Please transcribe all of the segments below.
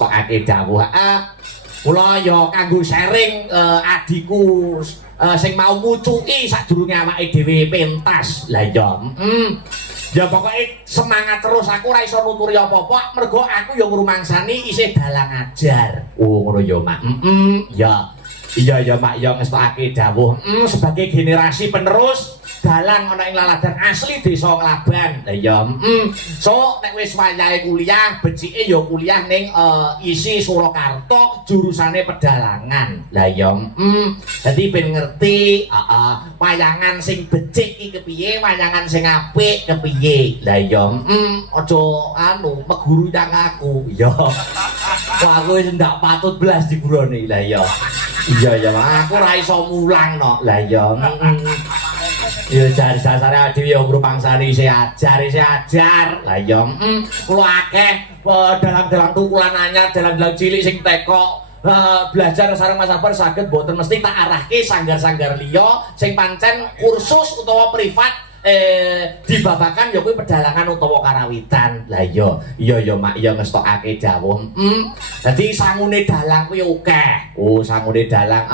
Tokake dawuh. Kula ya kanggo sharing adiku sing mau ngucuki sadurunge awake dhewe pentas. Lah ya, ya pokoke semangat terus, aku ora iso nuturi apa-apa mergo aku ya ngrumangsani isih dalang ajar. Oh ngono ya, Mak. Ya. Iya Mak, ya ngestokake dawuh. Sebagai generasi penerus dalang ana ing laladan asli desa Nglaban. Lah ya, so nek wis wayahe kuliah, becike ya kuliah ning isi Surakarta jurusane pedalangan. Lah ya, dadi ben ngerti wayangan sing becik iki kepiye, wayangan sing apik kepiye. Lah ya, aja meguru yang aku. Ya. Wah, aku wis ndak patut belas digurone. Lah ya. Iya aku ora iso mulang no. Lah ya. Ya jar dasare dhewe ya ngrumangsani isih ajar. Lah ya, kula akeh dalang-dalang tukulan anyar, dalang-dalang cilik sing teko belajar sareng Mas Sabar saged mboten mesti tak arahke sanggar-sanggar liya sing pancen kursus utawa privat dibabakan ya kuwi pedalangan utawa karawitan. Lah iya Mak, ya ngestokake dawuh. Dadi sangune dalang kuwi akeh. Oh, sangune dalang.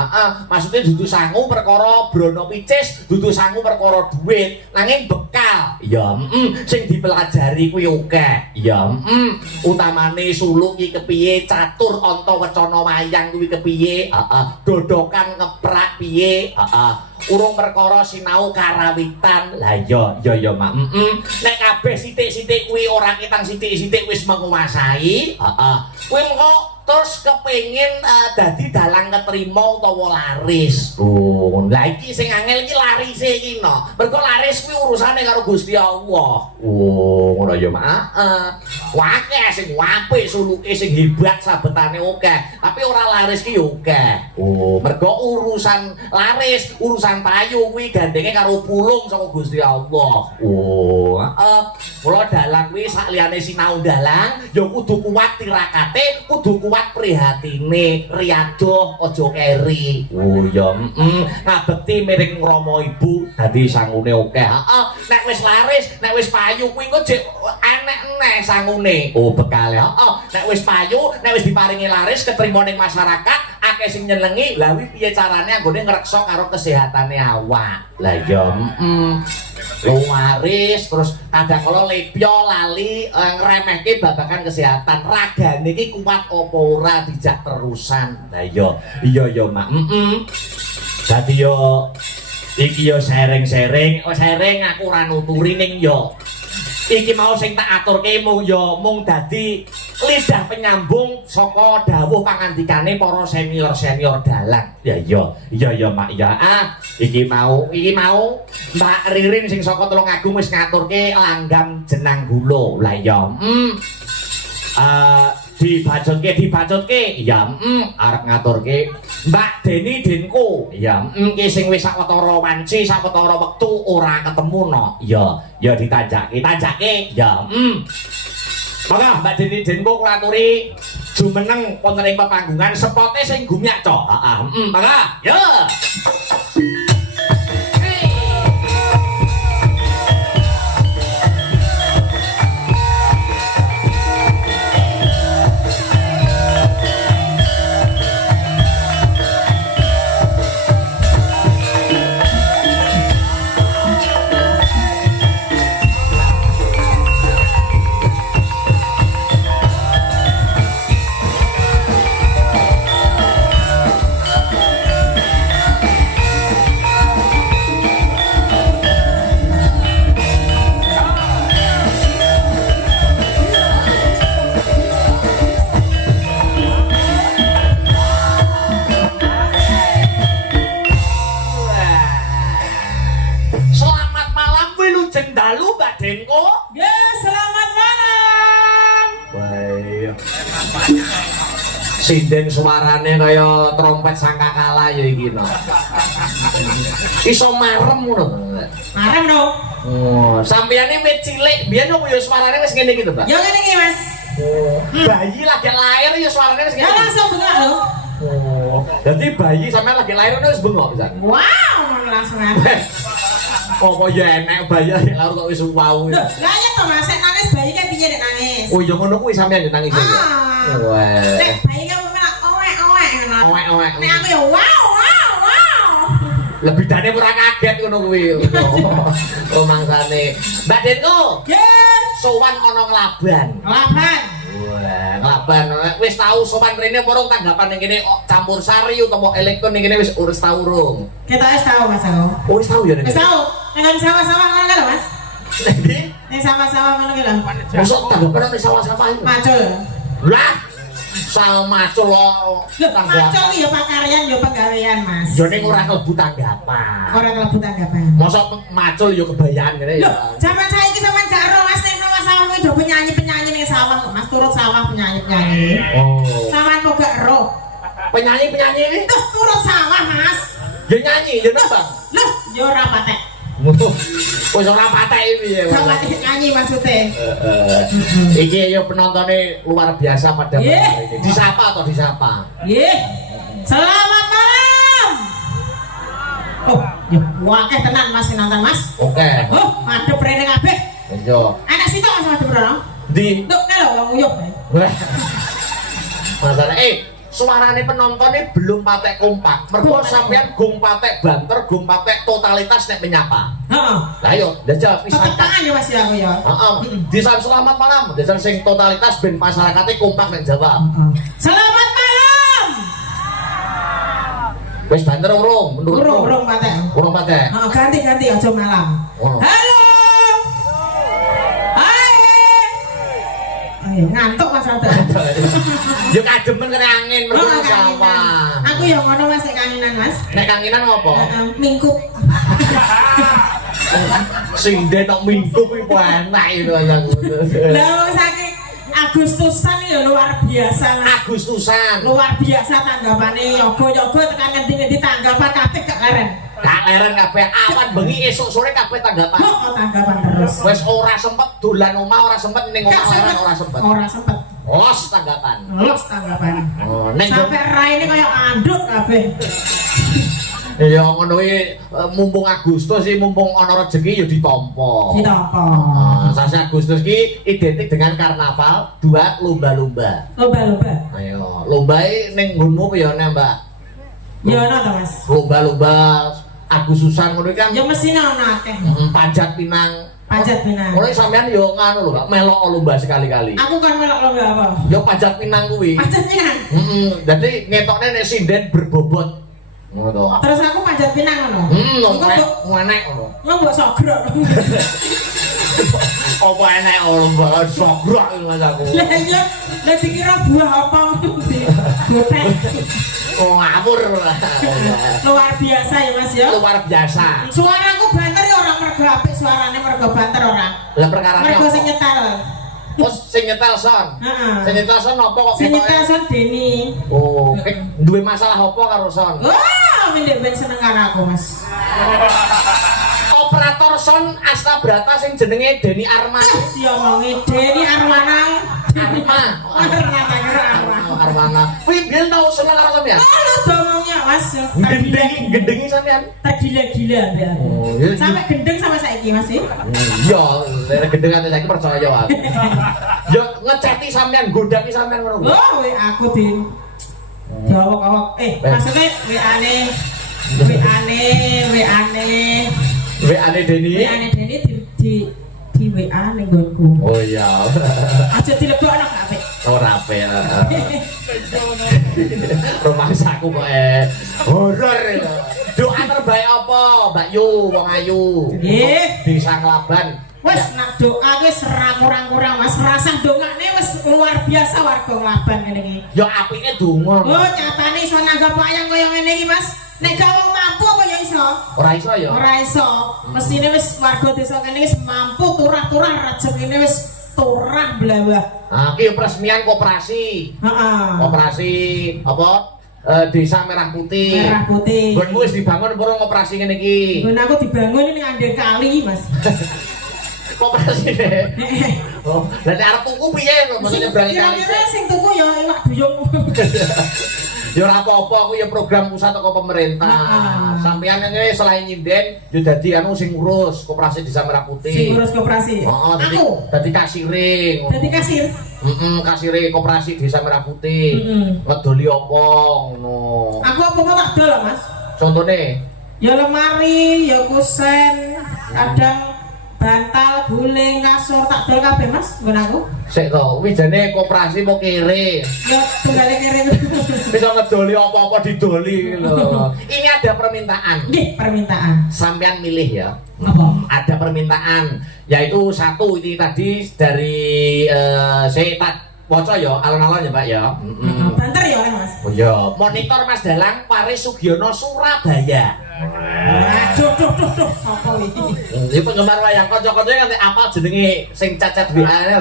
Maksudnya dudu sangu perkara brana picis, dudu sangu perkara dhuwit, nanging bekal. Ya, sing dipelajari kuwi akeh. Ya, utamane suluk iki kepiye, catur antawacana wayang kuwi kepiye, dodokan ngeprak piye, urung perkara sinau karawitan. Lah ya Mak. Nek kabeh sithik-sithik kuwi ora kitang sithik-sithik wis menguasai, kuwi mengko terus kepengin dadi dalang ketrima utawa laris. Oh, lah iki sing angel iki larise iki no. Mergo laris kuwi urusane karo Gusti Allah. Oh, ngono ya Mak. Akeh sing apik suluke sing hebat sabetane akeh, tapi ora laris ki yo akeh. Oh, mergo urusan laris, urusan payu kuwi gandenge karo pulung saka Gusti Allah. Oh, kula dalang kuwi sak liyane sinau dalang ya kudu kuat tirakate, kudu kuat prihatine, riadoh aja keri. Oh ya, ngabekti miring Rama Ibu dadi sangune akeh. Nek wis laris, nek wis payu kuwi engko jek enek-enek sangune. Oh bekal ya. Nek wis payu, nek wis diparingi laris ketrima ning masyarakat, akeh sing nyenengi. Lah kuwi piye carane anggone ngreksa karo kesehatane awak. Lah ya, laris terus kadang kala lepyo lali ngremehke babagan kesehatan. Ragane iki kuat apa ora dijak terusan. Lah iya Mak. Dadi yo iki yo sharing aku ora nuturi ning yo iki mau sing tak aturke mung dadi lidah penyambung saka dawuh pangandikane para senior dalang. Ya Mak ya. Iki mau Mbak Ririn sing saka Tulungagung wis ngaturke langgam jenang gula. Lah ya. Dibacutke ya arep ngaturke Mbak Deni Denko ya iki sing wis sawetara wanci sawetara wektu ora ketemu no ya ditanjake ya maka Mbak Deni Denko kula aturi jumeneng wonten ing pepanggungan sepote sing gumyak cok maka ya Ya, selamat malam. Baik. Sinden suarane kaya trompet sangkakala ya iki no. Iso marem ngono. Marem no. Oh, sampeyane wit cilik, biyen yo suarane wis ngene iki to, Pak. Ya ngene iki, Mas. Oh, bayi lagi lahir ya suarane wis ngene. Ya langsung bengok lho. Oh, jadi bayi sampean lagi lahir wis bengok pisan. Wow, langsung aja. Apa ya enek bayar lawur kok wis wau. Lho, lah ya to Mas, nek nangis bayi kan piye nek nangis? Oh ya ngono kuwi sampeyan nangis ya. Wah. Nek bayi kan mena owek-owek ngono. Owek-owek. Nek aku ya wow. Lebih dane ora kaget ngono kuwi. Oh mangsane. Mbak Denko. Yes. Sowan ana nglaban. Laban. Wah, nglaban. Wis tau sowan rene apa urung tanggapan ning kene campur sari utawa elektron ning kene wis tau urung? Kita wis tahu Mas aku. Oh wis tau ya ning. Wis tahu. Ning sawah-sawah ngono kan Mas? Ndi? Ning sawah-sawah ngono ki lho. Mosok tanggapan ning sawah-sawah itu. Macul. Lah, sama macul Loh, macul ki ya pakaryan ya penggawean Mas. yo ning ora klebu tanggapan. Ora kelebu tanggapan. Mosok macul yo kebayaan ngene ya. Loh, zaman saiki sampean gak ero Mas ning sawah-sawah kuwi do penyanyi-penyanyi ning sawah kok Mas turut sawah penyanyi-penyanyi. Oh. Sampean kok gak ero? Penyanyi-penyanyi ini Tuh turut sawah Mas. ya nyanyi, ya nembang. Loh, ya ora patek. Wis ora patek iki ya. Sawah nyanyi maksudnya. Iki yo penontonnya luar biasa pada Iya. malam ini. Disapa atau disapa? Nggih. Selamat malam. Oh, ya wakeh tenan Mas sing nonton Mas. Oke. Oh, madhep rene kabeh. Yo. Anak sitok Mas madhep rono. Di Nduk kalau wong uyuh. masalah suarane penonton ini belum patek kompak. Mergo sampean gong patek banter, gong patek totalitas nek menyapa. Heeh. Lah yo, jajal Tetep tangan ya Mas ya aku ya. Heeh. Disan selamat malam, disan sing totalitas ben masyarakate kompak nek jawab. Selamat malam. Wis banter urung menurutmu? Urung patek. Urung patek. Heeh, ganti-ganti aja malam. Oh. Halo. Hai. Ayo ngantuk Mas Rada. Yo kademen kena angin mergo Oh, sawah. aku yang ngono Mas nek kangenan Mas. Nek kangenan ngopo? Mingkup. Sing detok minggu kuwi enak itu yang. Lah saking Agustusan ya luar biasa Mas. Agustusan. Luar biasa tanggapane yoga-yoga tekan ngendi-ngendi tanggapan kabeh gak keren. Gak leren kabeh awan bengi esuk sore kabeh tanggapan. Kok tanggapan terus. Wis ora sempet dolan omah, ora sempet ning Gak omah, sempet. ora sempet. Ora sempet. Los tanggapan. Los tanggapan. Oh, ning Sampai raine kaya anduk kabeh. ya ngono kuwi mumpung Agustus iki mumpung ana rezeki ya ditampa. Ditampa. Sasi Agustus ki identik dengan karnaval, dua lomba-lomba. Lomba-lomba. Ayo, lomba ning nggonmu apa ya nek, Mbak? Ya ono to Mas. Lomba-lomba Agustusan ngono kan Ya mestine ono akeh. panjat pinang. Panjat pinang. Ngono sampean yo nganu lho, Mbak, melok lomba sekali-kali. Aku kan melok lomba apa? Yo panjat pinang kuwi. Panjat pinang. Dadi ngetokne nek sinden berbobot. Ngono to. Terus aku panjat pinang ngono. Enek ngono. Mbok sogrok. Apa enek lomba sogrok Mas aku. Lah iya, lah dikira buah apa botek. Oh, ngawur. Luar biasa ya Mas ya. Luar biasa. Suaraku banter ya orang mergo apik suarane mergo banter orang. Lah perkarane Mergo apa? sing nyetel. Oh, sing nyetel son. Heeh. Sing nyetel son apa kok Sing ketoke? nyetel son Deni. Oh, duwe masalah apa karo son? Wah, mendek ben seneng karo aku Mas. Operator son Asta Brata sing jenenge Deni Arman. Diomongi Deni Arwana. Arma. Ternyata kira Arwana. Armana. Kuwi biyen tau seneng karo sampean. Halo domongnya Mas. Gendengi sampean. Tergila-gila ya. Oh, iya. Sampai gendeng sama saiki Mas ya. Iya, lek gendengane saiki percaya aku. Yo ngeceti sampean, godaki sampean ngono. Oh, aku di diawak-awak. Maksudnya WA-ne WA-ne Deni. Deni di WA ning nggonku. Oh iya. Aja dilebokno gak apik. Ora apik. Rumahsaku kok horor. Doa terbaik apa, Mbak Yu, wong ayu? Nggih. Bisa nglaban. Wes nak doa wis ora kurang-kurang Mas. Rasah dongane wis luar biasa warga nglaban ngene iki. Ya apike donga. Oh, nyatane iso nanggap wayang kaya ngene iki Mas. Nek gak wong mampu apa ya iso? Ora iso ya. Ora iso. Mestine wis warga desa kene wis mampu turah-turah rezekine wis turah blawah. Nah, iki peresmian koperasi. Heeh. Koperasi apa? Desa Merah Putih. Merah Putih. Nggonmu wis dibangun apa koperasi ngene iki? Nggon aku dibangun ini ngandel kali, Mas. Koperasi deh. Oh, lah nek arep tuku piye maksudnya berani kali. Kira-kira sing tuku ya iwak duyung. Ya ora apa-apa aku ya program pusat teko pemerintah. Sampeyan ngene selain nyinden yo dadi anu sing ngurus koperasi Desa Merah Putih. Sing ngurus koperasi. Heeh, Aku dadi kasire. dadi kasir. Kasire koperasi Desa Merah Putih. Ngedoli apa ngono. Aku apa tak dol, Mas? Contone Ya lemari, ya kusen, kadang bantal, guling, kasur tak dol kabeh, Mas. Nggon aku. sik to, kuwi jane koperasi mau kere. Ya tunggale kere. Bisa ngedoli apa-apa didoli lho. Ini ada permintaan. Nggih, permintaan. Sampean milih ya. Apa? Ada permintaan yaitu satu ini tadi dari saya tak waca ya alon-alon ya Pak ya. Banter ya, Mas. Oh iya, monitor Mas Dalang Paris Sugiono Surabaya. Duh, sapa iki? Ini penggemar wayang kanca-kancane kan apal jenenge sing cacat WA-ne.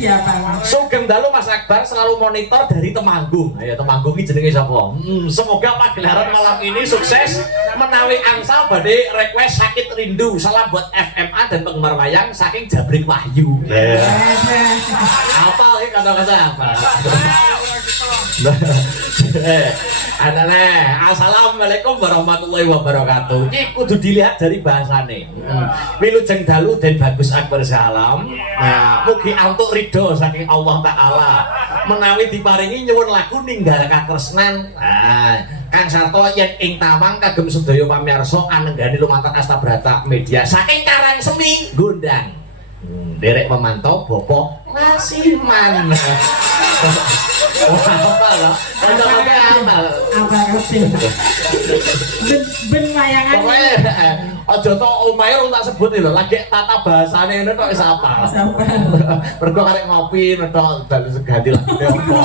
Iya, Pak. Sugeng dalu Mas Akbar selalu monitor dari Temanggung. Ayo Temanggung iki jenenge sapa? Semoga pagelaran malam ini sukses menawi angsal badhe request sakit rindu. Salam buat FMA dan penggemar wayang saking Jabrik Wahyu. Apa iki kata-kata apa? Assalamualaikum warahmatullahi wabarakatuh. Ini kudu dilihat dari bahasane. Wilujeng dalu dan bagus akbar salam. Nah, mugi antuk ridho saking Allah Ta'ala. Menawi diparingi nyuwun lagu ninggal katresnan. Nah, Kang Sarto yen ing tawang kagem sedaya pamirsa anenggani lumantar Astabrata Media saking Karangsemi Gondang. Derek memantau Bopo Nasiman. Apa lho? Apa ngerti? Ben wayangan. Pokoknya aja to omahe ora tak sebut lho, lagi tata bahasane ngono kok wis apa. Mergo karek ngopi tok dal seganti lagi opo.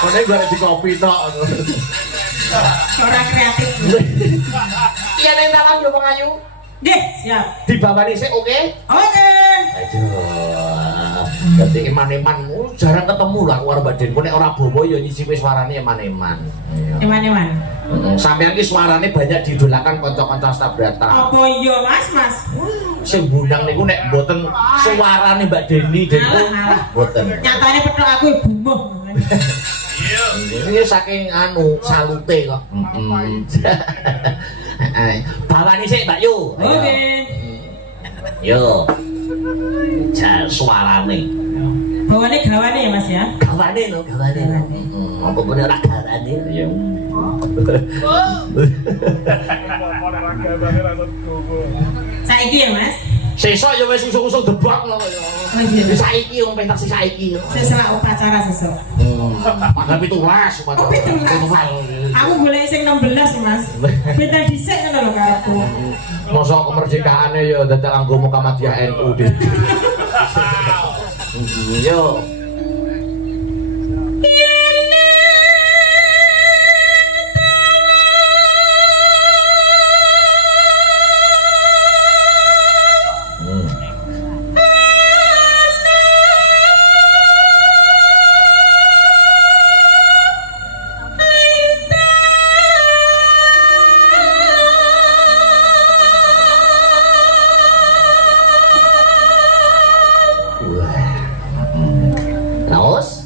Kone bare di kopi tok. Ora kreatif. Iya nek talam yo wong ayu. Nggih, siap. Dibawani sik oke? Oke. Aduh. Dadi eman-eman jarang ketemu lah karo Mbak Den. Nek ora bobo ya nyicipi suarane eman-eman. Eman-eman. Sampeyan ki suarane banyak diidolakan kanca-kanca Astabrata. Apa iya, Mas? Sing bundang niku nek mboten suarane Mbak Deni mboten. Nyatane petok aku bumuh. Ini saking anu salute kok. Bawani sik Mbak Yu. Oke. Yo. Jar suarane. Bawane gawane ya, Mas ya. Gawane lho, gawane. Apa kene ora gawane ya. Saiki ya, Mas. Sesuk ya wis usung-usung debak lho ya. Saiki wong pentas saiki. Setelah upacara sesuk. Padahal 17 Oh, 17. Aku golek sing 16, Mas. Beda dhisik ngono lho karepku. Masa kemerdekaane ya dadak kanggo Muhammadiyah NU deh. Yo. Terus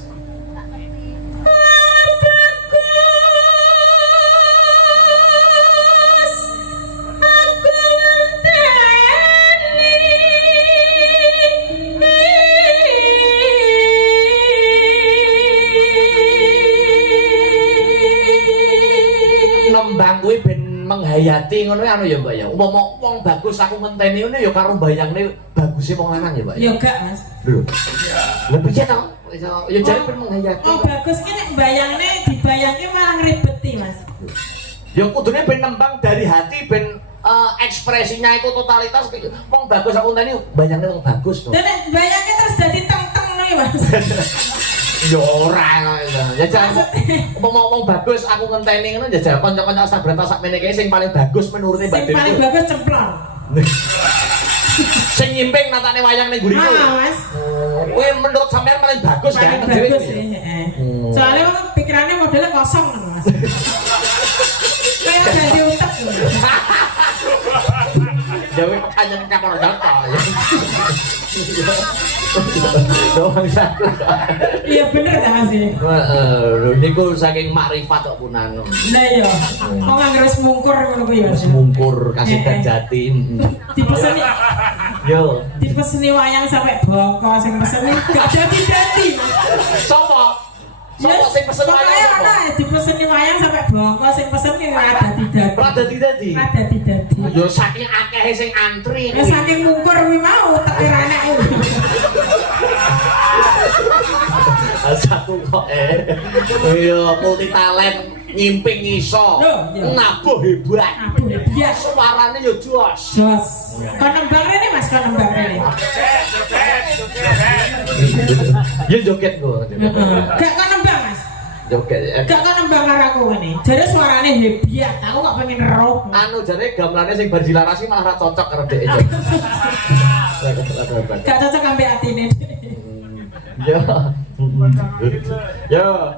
nembang kuwi ben menghayati ngono anu ya Mbak ya. Umpama wong bagus aku ngenteni ngono ya karo bayangne baguse wong lanang ya Mbak ya. Ya gak, Mas. Lho. Lha piye to? Ya jare ben menghayati. Oh, bagus ki nek bayangne dibayangke malah ngribeti, Mas. Ya kudune ben nembang dari hati ben ekspresinya itu totalitas wong bagus aku ngenteni bayangne wong bagus to. Dan nek bayangke terus dadi teng-teng ngono ya, Mas. Ya ora ngono. Ya jan ngomong bagus aku ngenteni ngono ya jan kanca-kanca Astabrata sakmene kae sing paling bagus menurut Mbak Sing Dewi. paling bagus cemplon. Sing nyimping natane wayang ning guriku. Mas. Kuwi menurut sampean paling bagus kan? Paling bagus ya, heeh. Soalnya pikirannya modelnya kosong kan, Mas. Kayak gak diutek. Jawa panjang Kapolda to. Doang satu. Iya bener ta Mas. Heeh, niku saking makrifat kok punan. Lah iya. Kok nggak mungkur ngono kuwi ya. Semungkur kasih jati. Dipeseni. Yo, Dipeseni wayang sampai bongko sing peseni gak dadi-dadi. sopo? Sopo sing pesen wayang? Ana dipeseni wayang sampai bongko sing pesen ki ora dadi-dadi. Ora dadi-dadi. Ora dadi-dadi. Yo saking akehe sing antri. Ya saking mungkur kuwi mau teke anak iki. Satu kok yo multi talent nyimping iso. Nabuh hebat. Nabuh hebat. Suarane yo jos. Jos. Kon nembang rene Mas, kon nembang rene. Yo joget kok. Gak kon nembang Mas. Joget. Gak kon nembang karo aku ngene. Jare suarane hebat. Aku kok pengen roh. Anu jare gamelane sing bar dilarasi malah ra cocok karo dhek. Gak cocok ambek atine. Ya. Ya.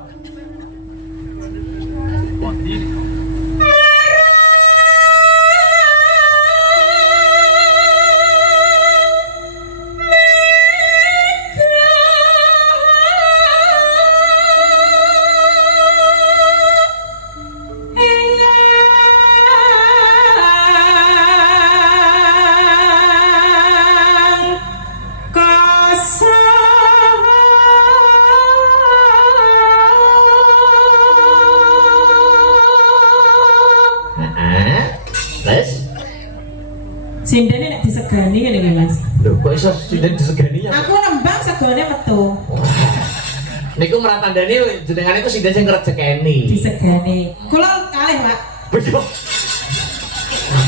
Sindene nek disegani ngene iki Mas. Lho kok iso sinden disegani ya? Aku nembang segone metu. Niku meratandani jenengane ku sinden sing ngrejekeni. Disegani. Kula kalih, Pak. Bejo.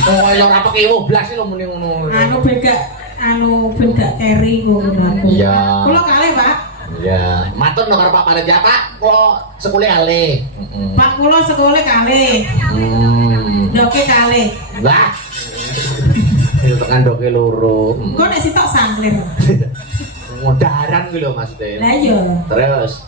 Oh ya ora peke 12 lho muni ngono. Anu ben gak keri ngono aku. Iya. Kula kalih, Pak. Iya. Matur no karo Pak Panitia, Pak. Kula sekule alih. Pak kula sekole kalih. Ndoke kalih. Lah. Itu tekan doke loro. Kok nek sitok sanglir. Ngodaran kuwi lho Mas De. Lah iya. Terus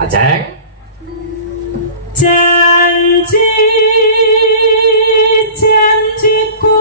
Ajeng janjiku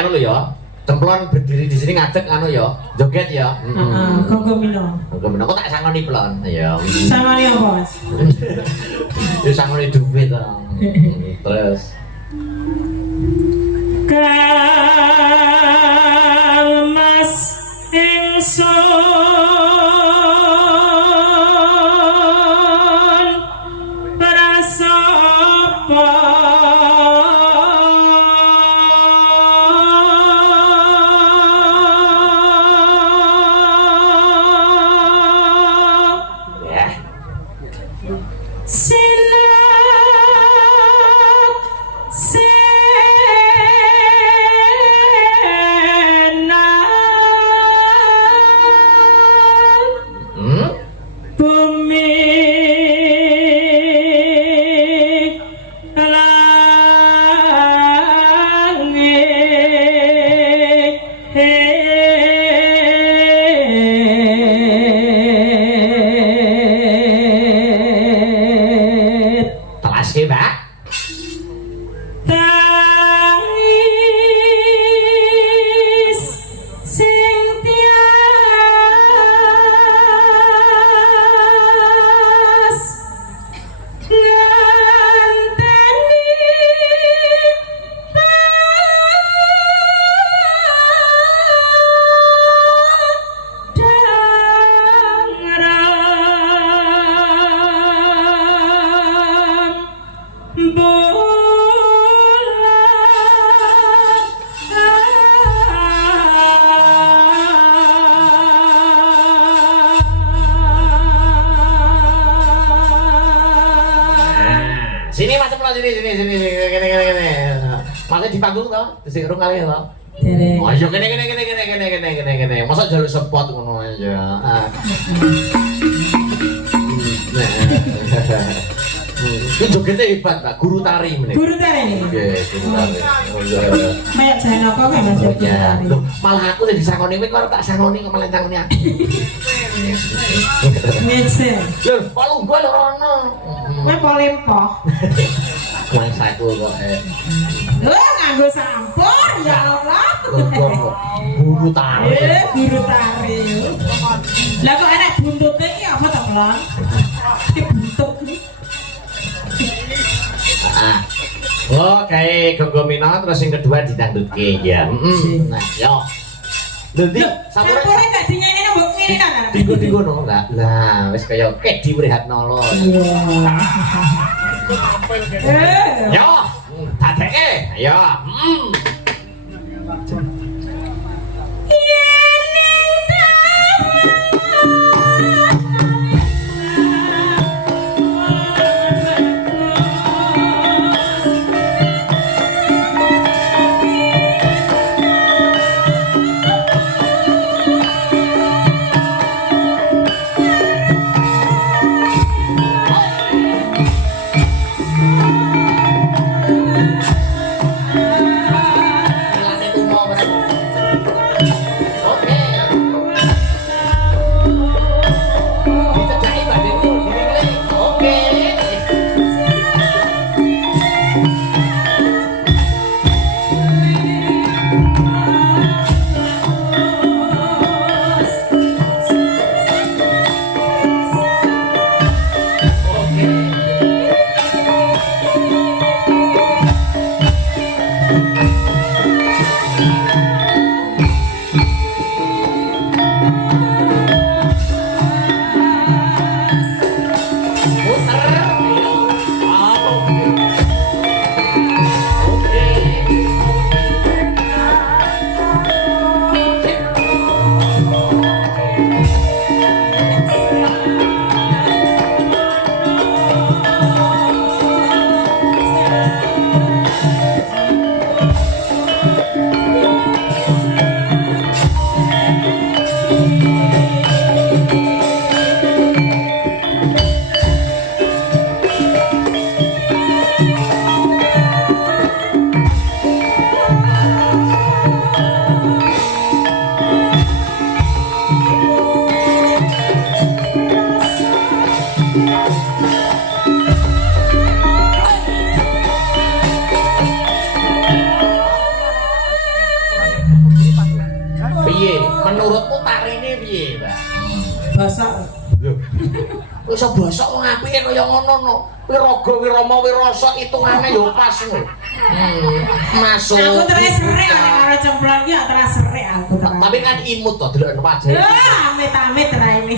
anu lho ya. Cemplon berdiri di sini ngadeg anu ya. Joget ya. Heeh, gogomino. Gogomino kok tak sangoni plon. Ya. Sangoni apa, Mas? Ya sangoni duit to. Terus Kalmas ingsun prasapa Mbak. Tangis sing tias nganteni Sini Mas Ceplo, sini. Masih di panggung toh? Disik rung kali toh? dereng. Oh, yo kene. Masa jalur spot ngono aja. Ini jogetnya hebat, Pak. Guru tari meneh. Guru tari nih. Oke, guru tari. Kayak Janaka kan Mas guru Ya, tari. loh, malah aku jadi sangoni kowe tak sangoni malah sangoni aku. Ngece. Loh, kalau gua lho ono. Kowe polempo. Mas aku kok Nganggo sampur ya Allah. guru tari. Guru tari. Lah kok enak buntutnya iki apa to, Blon? Buntut iki. Oke, Gonggomino terus yang kedua didangdutke ya. Nah, yo. Nanti Sampurnya gak dinyanyi nang mbok ngene kan? Digo no enggak. Lah, wis kaya Kedi Wrihatno lho. Yo, tateke. Ayo. Menurutmu tarine piye, Mbak? Basok. Lho. Kok iso bosok wong apike kaya ngono no. Wiraga wirama wirasa hitungane yo pas lho. Masuk. Aku terus serik karo cemplon ki terus serik aku. Tapi kan imut to delok wajah. Amit-amit raine.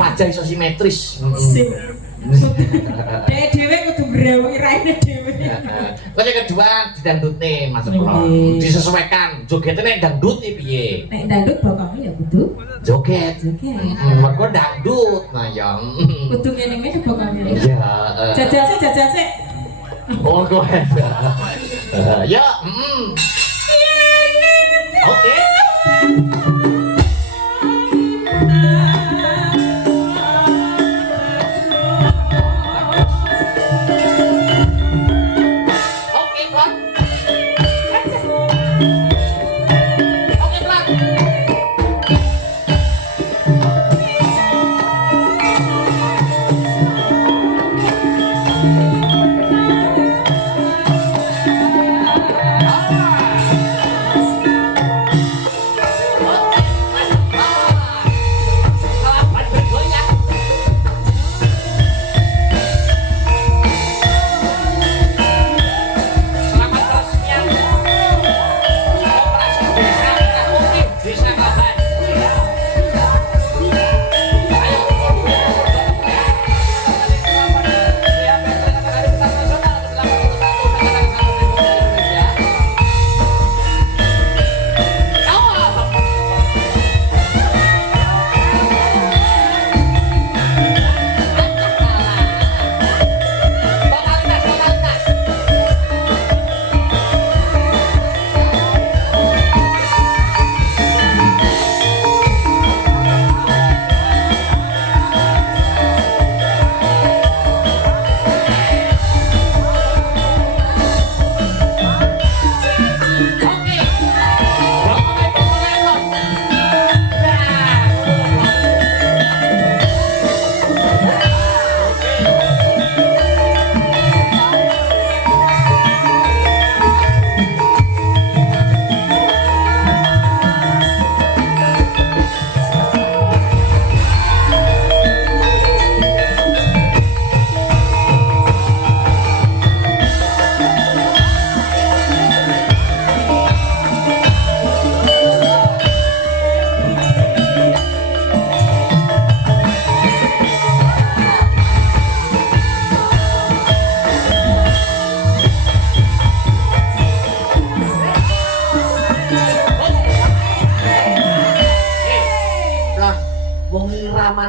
Wajah iso simetris. Sip. Dek dhewe kudu ngrewangi raine dhewe. Terus yang kedua didangdutne Mas Purno. Disesuaikan jogetnya dangdut piye? Nek dangdut pokoknya ya kudu Joget. joget. Mergo dangdut nah ya. Kudu ngene-ngene pokoknya. Ya. Jajal sik. Oh, go ahead. Ya. Oke. Oke, Bang. Oke, Bang.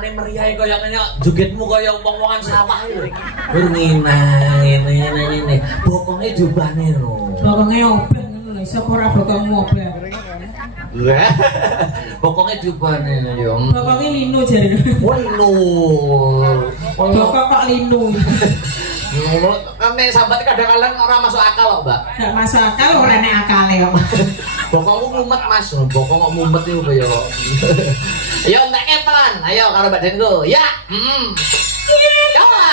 Mulane meriah kaya ngene jogetmu kaya wong-wongan sawah lho. Ngene. Bokonge jubane lho. Bokonge obeng ngono lho, sapa ora bokongmu obeng. Bokonge jubane yo. Bokonge linu jarene. Oh linu. Bokong kok linu. Kan nek sambat kadang-kadang ora masuk akal kok, Mbak. Gak masuk akal ora nek akale kok. Bokongmu mumet Mas, bokong kok mumet iku kaya. Ayo entek kepan, ayo karo Mbak Denku. Ya. Coba.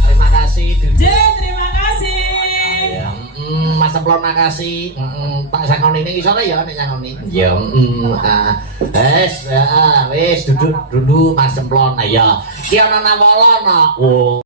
Terima kasih. Terima kasih. Ya, Mas Semplon makasih. Pak Sangoni ini isore ya nek Sangoni. Ya, wis duduk dulu Mas Semplon. Ya. Ki ana nawala nak.